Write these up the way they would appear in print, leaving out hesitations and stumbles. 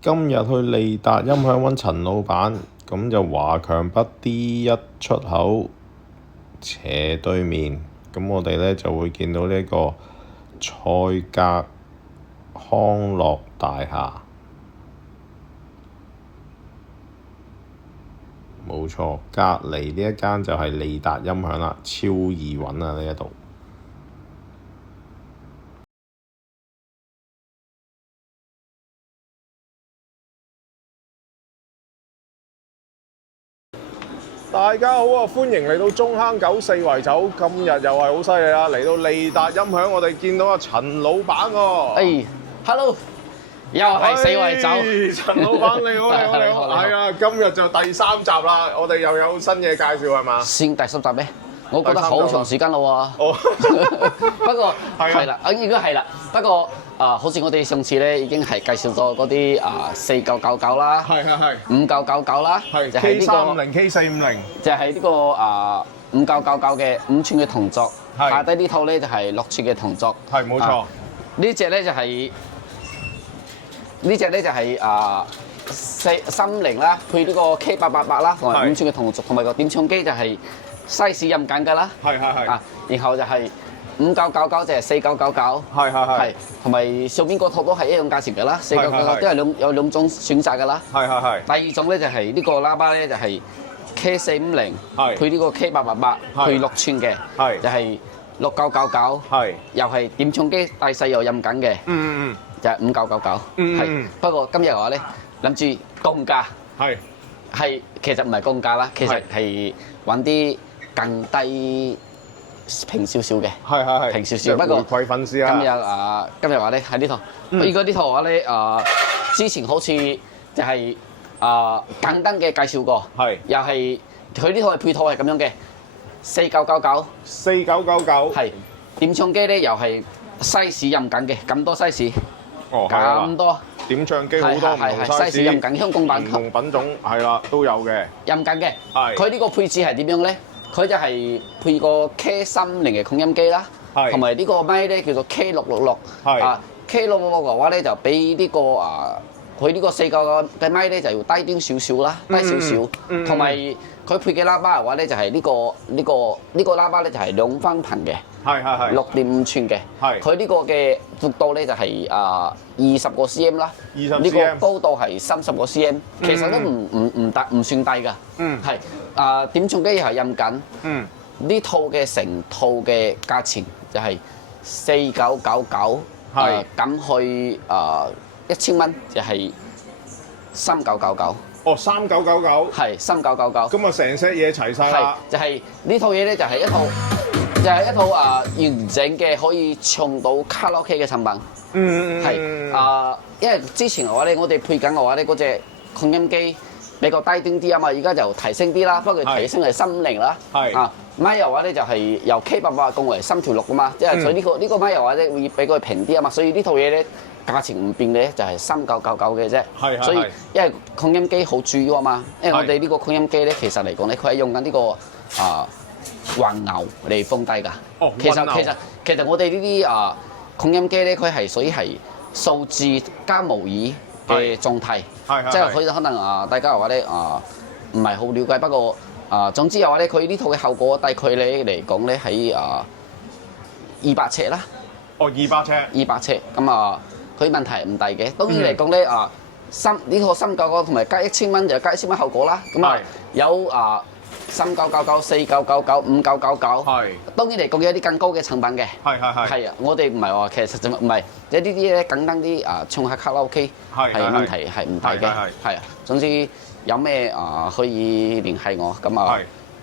今日去利達音響揾陳老闆，咁就華強北 D1 出口斜對面，咁我哋呢就會見到呢個賽格康樂大廈，冇錯，隔離呢一間就係利達音響啦，超易揾啊呢一度。大家好啊！歡迎嚟到中坑九四圍酒，今日又係好犀利啦！嚟到利達音響，我哋見到阿陳老闆喎。Hello， 又係四圍酒。陳老闆你好，你好。係啊，今日就第3集啦，我哋又有新嘢介紹係嘛？先第10集咩？我覺得好長時間啦喎。哦。不過係啦，應該係啦。不過好似我哋上次咧已經係介紹咗嗰啲4999啦，係5999啦，就係呢個 K350、K450，就係呢個5999嘅5寸嘅同軸，下低呢套咧就係6寸嘅同軸。係冇錯。呢隻咧就係430啦，配呢個 K888啦，同埋5寸嘅同軸，同埋個點唱機就係size任揀㗎啦。係。然後就係5999就係4999。係。同埋上邊嗰套都係一樣價錢㗎啦，4999都係有兩種選擇㗎啦。係。第二種咧就係呢個喇叭咧就係 K450，配呢個 K888，配6寸嘅，就係6999。又係點唱機大細又任揀嘅。就係5999。係。不過今日嘅話咧，諗住公價。係其實唔係公價啦，其實係揾啲更低平少少嘅。平少少。不過回饋粉絲啊。今日話咧喺呢套，如果呢套嘅話咧之前好似就係簡單嘅介紹過。又係佢呢套嘅配套係咁樣嘅，4999。4999。係。點唱機咧又係 size 任揀嘅，咁多 size。咁多。點唱機好多唔同 size 任揀，香港版唔同品種係啦都有嘅。任揀嘅。佢呢個配置係點樣咧？佢就係配個 K350嘅擴音機啦，同埋呢個咪咧叫做 K666。K666嘅話咧就比呢個佢呢個4999嘅咪咧就要低端少少啦，低少少。同埋佢配嘅喇叭嘅話咧就係呢個喇叭咧就係2分頻嘅。6.5寸嘅。佢呢個嘅幅度咧就係20個 cm 啦。呢個高度係30個 cm，其實都唔算低㗎。係。點唱機又係任緊。呢套嘅成套嘅價錢就係4999。咁去1000蚊就係3999。哦，3999。係3999。咁啊，成 set 嘢齊晒啦。就係呢套嘢咧，就係一套完整嘅可以唱到卡拉 OK 嘅產品。係因為之前嘅話咧，我哋配緊嘅話咧，嗰隻擴音機比較低端啲啊嘛，而家就提升啲啦，不過提升係350啦。咪嘅話咧就係由 K888降為3條6啊嘛，即係所以呢個咪嘅話咧會比佢平啲啊嘛，所以呢套嘢咧價錢唔變嘅咧就係3999嘅啫。所以因為擴音機好主要啊嘛，因為我哋呢個擴音機咧其實嚟講咧，佢係用緊呢個環牛嚟放低㗎。其實我哋呢啲擴音機咧，佢係屬於係數字加模擬嘅狀態。即係佢可能大家嘅話咧唔係好了解，不過總之嘅話咧，佢呢套嘅效果大概咧嚟講咧喺200尺啦。200尺。200尺咁佢問題唔大嘅。當然嚟講咧呢套399同埋加1000蚊就加1000蚊效果啦。咁有3999、4999、5999。當然嚟講有啲更高嘅產品嘅。係啊，我哋唔係話其實唔係，即係呢啲咧簡單啲唱下卡拉 OK 係問題係唔大嘅。係啊，總之有咩可以聯繫我，咁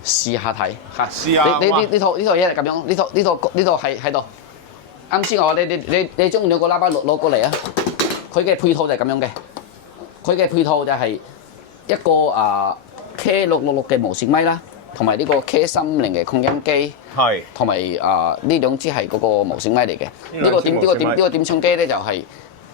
試下睇嚇。試下。呢套嘢係咁樣，呢套係喺度。啱先我你將兩個喇叭攞過嚟啊！佢嘅配套就係咁樣嘅，佢嘅配套就係一個K666嘅無線咪啦，同埋呢個 K350嘅擴音機，同埋呢兩支係嗰個無線咪嚟嘅。呢個點唱機咧就係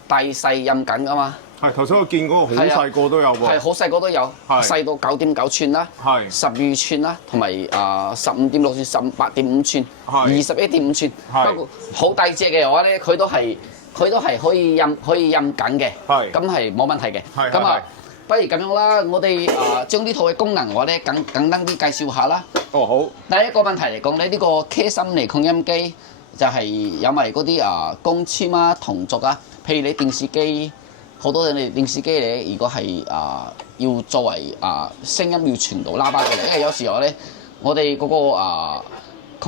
大細任緊㗎嘛。頭先我見嗰個好細個都有喎。係好細個都有，細到9.9寸啦，12寸啦，同埋15.6寸、18.5寸、21.5寸。不過好大隻嘅話咧，佢都係佢都係可以任緊嘅，係咁係冇問題嘅。係咁啊，不如咁樣啦，我哋將呢套嘅功能嘅話咧，簡單啲介紹下啦。哦好。第一個問題嚟講咧，呢個 K 心尼擴音機就係有埋嗰啲光纖啊、同軸啊，譬如你電視機。好多人哋電視機咧，如果係要作為聲音要傳到喇叭過嚟，因為有時候咧，我哋嗰個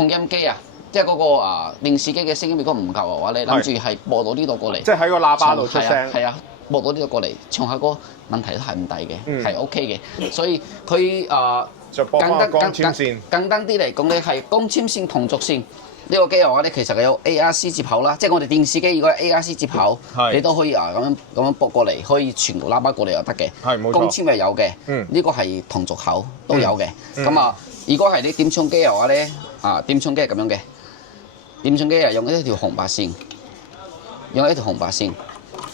擴音機啊，即係嗰個電視機嘅聲音如果唔夠嘅話咧，諗住係播到呢度過嚟，即係喺個喇叭度出聲。係啊，播到呢度過嚟唱下歌，問題都係唔大嘅，係 OK 嘅。所以佢就播翻個光纖線。簡單啲嚟講咧，係光纖線同軸線。呢個機嘅話咧，其實有 ARC 接口啦，即係我哋電視機如果係 ARC 接口，你都可以咁樣駁過嚟，可以傳到喇叭過嚟又得嘅。係冇錯。光纖係有嘅，呢個係同軸口都有嘅。咁如果係你點唱機嘅話咧，點唱機係咁樣嘅，點唱機係用一條紅白線，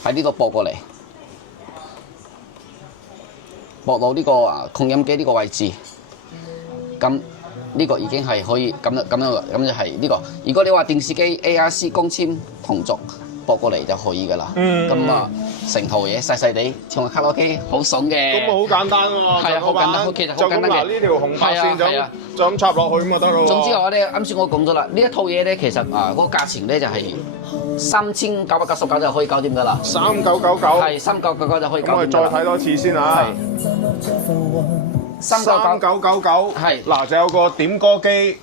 喺呢度駁過嚟，駁到呢個擴音機呢個位置，咁。呢個已經係可以咁就係呢個。如果你話電視機 ARC 光纖同軸駁過嚟就可以㗎啦。咁成套嘢細細地唱卡拉 OK 好爽嘅。咁好簡單喎。係啊，好簡單，其實好簡單嘅。就咁呢條紅白線就咁插落去咁就得咯。總之嘅話咧，啱先我講咗啦，呢一套嘢咧其實嗰個價錢咧就係3999就可以搞掂㗎啦。3999。係3999就可以搞掂㗎啦。咁我哋再睇多次先嚇。3999係嗱，就有個點歌機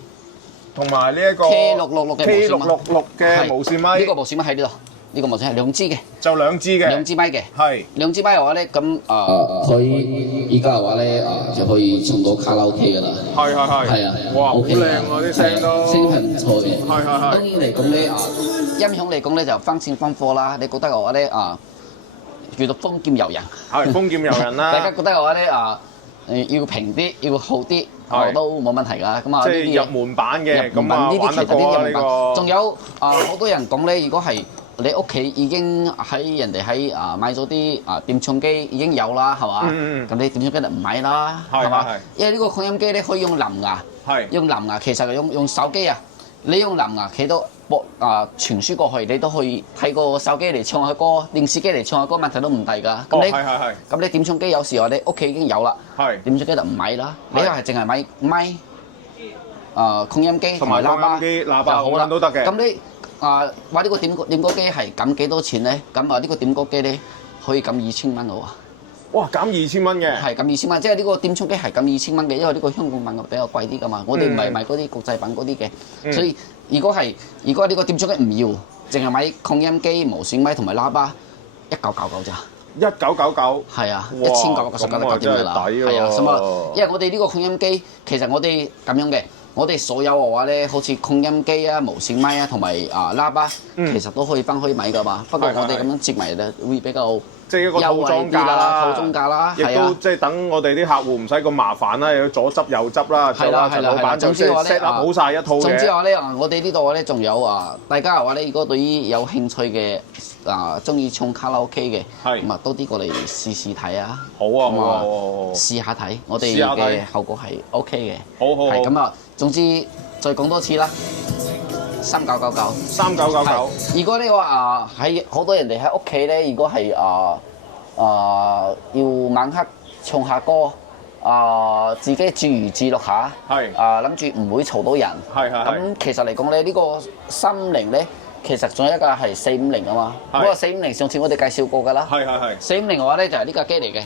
同埋呢一個 K666 嘅無線咪。呢個無線咪喺呢度，呢個無線係兩支嘅，就兩支嘅。兩支咪嘅。係。兩支咪嘅話咧，咁佢依家嘅話咧就可以唱到卡拉 OK 㗎啦。係。係啊。哇，好靚喎啲聲都。聲音係唔錯嘅。係。當然嚟講咧音響嚟講咧就分錢分貨啦。你覺得嘅話咧叫做豐儉由人。係豐儉由人啦。大家覺得嘅話咧要平啲，要好啲，都冇問題㗎。咁即係入門版嘅，咁呢啲其實啲入門版。個。仲有好多人講咧，如果係你屋企已經喺人哋喺買咗啲點唱機已經有啦，係嘛？咁你點唱機就唔買啦，係嘛？因為呢個擴音機咧可以用藍牙，用藍牙其實用手機啊，你用藍牙佢都傳輸過去，你都可以睇個手機嚟唱下歌，電視機嚟唱下歌，問題都唔大㗎。咁你點唱機有時我哋屋企已經有啦，點唱機就唔買啦。你係淨係買咪擴音機同埋喇叭就好啦，都得嘅。咁你話呢個點歌機係減幾多錢咧？咁呢個點歌機咧可以減2000蚊好啊！哇，減2000蚊嘅。係減2000蚊，即係呢個點唱機係減2000蚊嘅，因為呢個香港品比較貴啲㗎嘛，我哋唔係買嗰啲國際品嗰啲嘅，所以如果呢個點唱機唔要，淨係買擴音機、無線咪同埋喇叭，1999咋？1999。係啊，1999就搞掂㗎啦。係啊，因為我哋呢個擴音機其實我哋咁樣嘅。我哋所有嘅話咧，好似擴音機啊、無線咪啊，同埋喇叭，其實都可以分開買㗎嘛。不過我哋咁樣接埋咧，會比較即係一個套裝價啦，套裝價啦，亦都即係等我哋啲客戶唔使咁麻煩啦，又要左執右執啦。係啦。老闆就 set 好晒一套嘅。總之話咧，我哋呢度咧仲有大家嘅話咧，如果對於有興趣嘅中意唱卡拉 OK 嘅，咁多啲過嚟試試睇啊。好啊，試下睇，我哋嘅效果係 OK 嘅。好。係咁啊，總之再講多次啦，3999。3999。如果呢個喺好多人哋喺屋企咧，如果係要晚黑唱下歌，自己自娛自樂下，諗住唔會嘈到人。咁其實嚟講咧，呢個350咧，其實仲有一架係450啊嘛。嗰個450上次我哋介紹過㗎啦。450嘅話咧就係呢架機嚟嘅。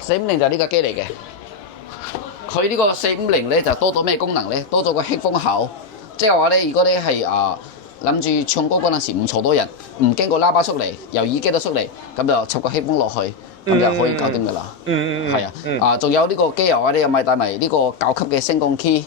450就係呢架機嚟嘅。佢呢個450咧就多咗咩功能咧？多咗個輕風口，即係話咧，如果你係諗住唱歌嗰陣時唔嘈到人，唔經過喇叭出嚟，由耳機都出嚟，咁就插個輕風落去，咁就可以搞掂㗎啦。係啊，仲有呢個機油啊，你又咪帶埋呢個9級嘅升降 key，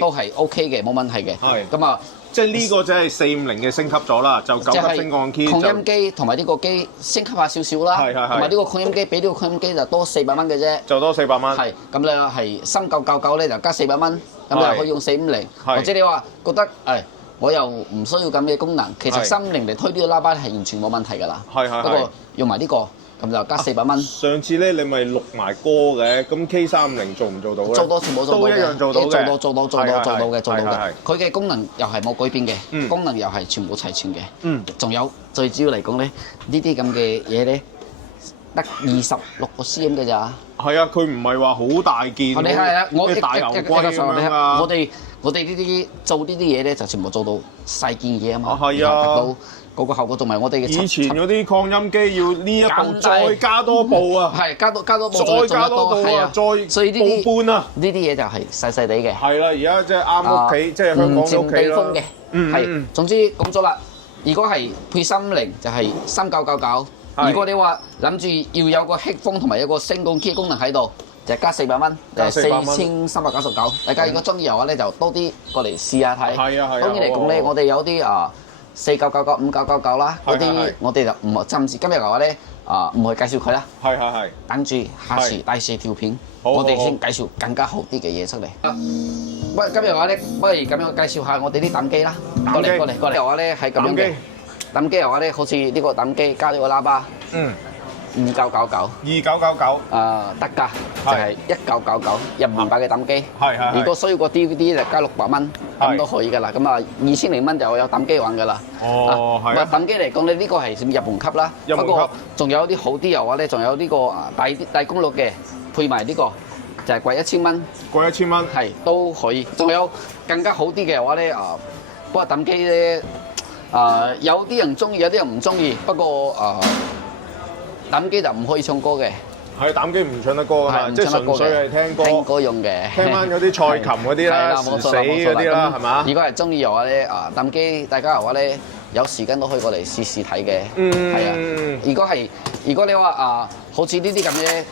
都係 OK 嘅，冇問題嘅。咁即係呢個就係450嘅升級咗啦，就9級升降 key。擴音機同埋呢個機升級下少少啦，同埋呢個擴音機比呢個擴音機就多400蚊嘅啫，就多400蚊。係咁你係3999咧就加400蚊，咁你可以用450，或者你話覺得我又唔需要咁嘅功能，其實350嚟推呢個喇叭係完全冇問題㗎啦。不過用埋呢個，咁咁就加400蚊。上次咧你咪錄埋歌嘅，咁 K350做唔做到咧？做到全部做到嘅，都一樣做到嘅，做到嘅。佢嘅功能又係冇改變嘅，功能又係全部齊全嘅。仲有最主要嚟講咧，呢啲咁嘅嘢咧，得26個 cm 嘅咋。係啊，佢唔係話好大件，係啊，我大牛龜咁樣啊。我哋呢啲做呢啲嘢咧，就全部做到細件嘢啊嘛。係啊，達到嗰個效果，同埋我哋嘅以前嗰啲擴音機要呢一部再加多部啊，係加多部，再加多部啊，再所以呢啲部半啊，呢啲嘢就係細細地嘅。係啦，而家即係啱屋企，即係香港屋企啦。嘅，係總之講咗啦。如果係配350就係3999。如果你話諗住要有個 headphone 同埋有個升降機嘅功能喺度，就加400蚊，就4399。大家如果中意嘅話咧，就多啲過嚟試下睇。係啊。當然嚟講咧，我哋有啲4999、5999啦，嗰啲我哋就唔係暫時今日嘅話咧唔去介紹佢啦。係。等住下次第4條片，我哋先介紹更加好啲嘅嘢出嚟。喂，今日嘅話咧，不如咁樣介紹下我哋啲膽機啦。過嚟嘅話咧係咁樣嘅。膽機嘅話咧，好似呢個膽機加咗個喇叭，2999。2999。特價就係1999人民幣嘅膽機。係。如果需要個 DVD 就加600蚊，咁都可以㗎啦。咁2000蚊就有膽機玩㗎啦。哦，係啊。膽機嚟講咧，呢個係算入門級啦。不過仲有啲好啲嘅話咧，仲有呢個大功率嘅，配埋呢個就係貴1000蚊。貴1000蚊。係都可以。仲有更加好啲嘅話咧不過膽機咧。有啲人中意，有啲人唔中意。不過膽機就唔可以唱歌嘅。係膽機唔唱得歌㗎嘛，即係純粹係聽歌。聽歌用嘅。聽翻嗰啲蔡琴嗰啲啦，死嗰啲啦，係嘛？如果係中意嘅話咧，膽機大家嘅話咧，有時間都可以過嚟試試睇嘅。係啊。如果你話好似呢啲咁嘅，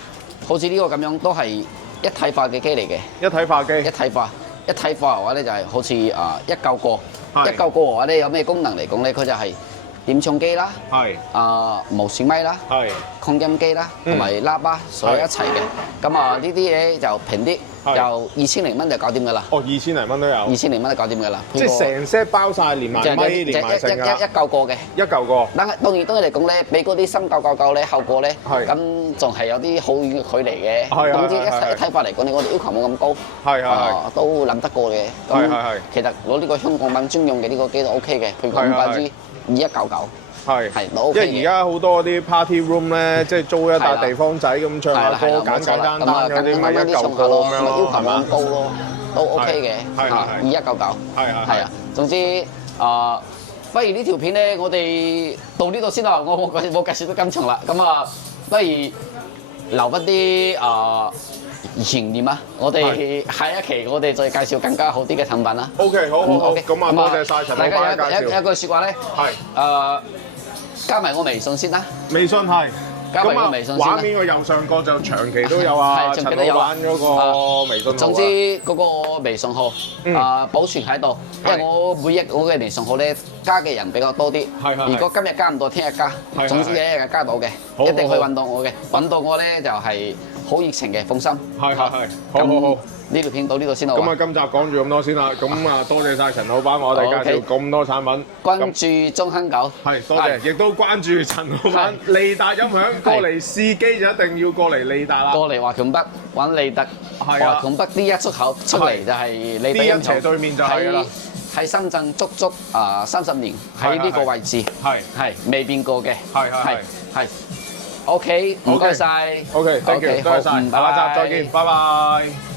好似呢個咁樣，都係一體化嘅機嚟嘅。一體化機。一體化嘅話咧，就係好似一嚿個。一嚿個嘅話咧，有咩功能嚟講咧？佢就係點唱機啦，無線咪啦，擴音機啦，同埋喇叭所有一齊嘅。咁呢啲嘢就平啲，就2000蚊就搞掂㗎啦。哦，2000零蚊都有。2000零蚊就搞掂㗎啦。即係成 set 包晒，連埋咪，連埋成㗎。一嚿個嘅。一嚿個。當然嚟講咧，比嗰啲3999咧後果咧，咁仲係有啲好遠嘅距離嘅。總之一體化嚟講，我哋要求冇咁高。都諗得過嘅。其實攞呢個香港版專用嘅呢個機都 OK 嘅，譬如500G2199。係都 OK 嘅。因為而家好多啲 party room 咧，即係租一笪地方仔咁唱下歌，簡單嗰啲咪一嚿個咁樣咯，要求冇咁高咯，都 OK 嘅。2199。係啊。總之不如呢條片咧，我哋到呢度先啦。我冇介紹到咁長啦。咁不如留翻啲懸念啊！我哋下一期我哋再介紹更加好啲嘅產品啦。OK， 好。咁多謝晒陳老闆介紹。一句説話咧，加埋我微信先啦。微信係。加埋我微信先啦。畫面嘅右上角就長期都有陳老闆嗰個微信號。總之嗰個微信號保存喺度，因為我嘅微信號咧加嘅人比較多啲。如果今日加唔到，聽日加。總之一日加到嘅，一定可以揾到我嘅。揾到我咧就係好熱情嘅，放心。係。好。呢條片到呢度先啦。咁今集講住咁多先啦。咁多謝晒陳老闆，我哋介紹咁多產品。關注中亨九。係，多謝。亦都關注陳老闆利達音響，過嚟試機就一定要過嚟利達啦。過嚟華強北揾利達，華強北呢一出口出嚟就係利達音響。斜對面就係啦。喺深圳足30年，喺呢個位置係未變過嘅。係。OK，唔該晒。OK，thank you，多謝晒。下集再見，拜拜。